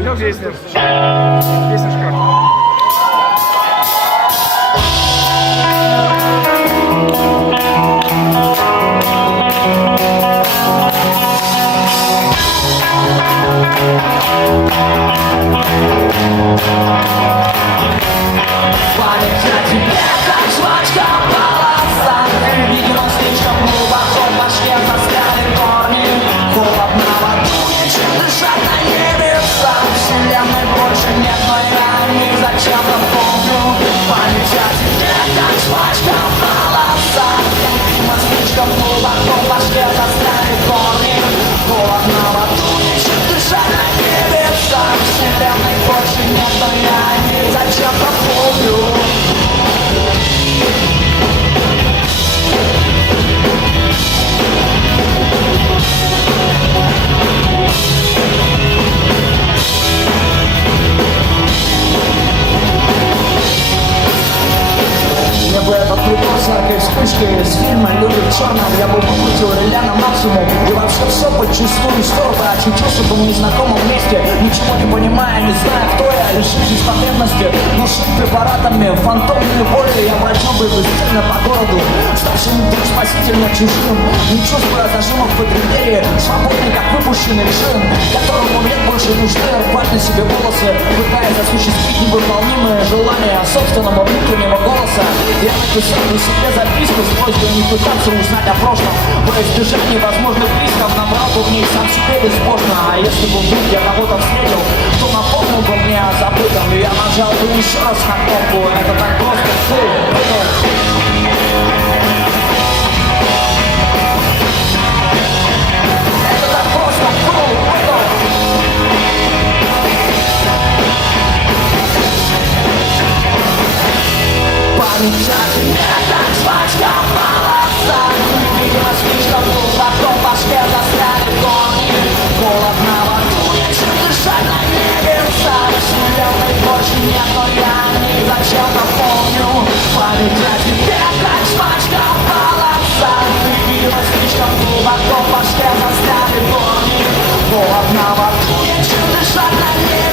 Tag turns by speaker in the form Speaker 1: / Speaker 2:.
Speaker 1: Olha o Disney. Disney не зачем-то вспышкой из фильма «Люди в черном» Я бы выкрутил реля на максимум. И вообще все подчистую Что бы очутился бы в незнакомом месте Ничего не понимая, не зная, кто я. Лишившись потребности Душить препаратами Фантомные боли Я бродил бы бесцельно по городу Ставшим вдруг спасительно чужим. Не чувствуя зажимов в потреблении Свободный, как выпущенный джин Которому нет больше нужды Рвать на себе волосы Пытаясь осуществить невыполнимые желания Собственного внутреннего голоса Я написал на себе записку с просьбой не пытаться узнать о прошлом. Во избежание возможных рисков Набрал бы в ней сам себе безбожно А если бы вдруг я кого-то встретил То напомнил бы мне о забытом. Я нажал бы еще раз на кнопку. Это так просто, глубоко в башке застряли корни Холодно в аду, нечем дышать на небеса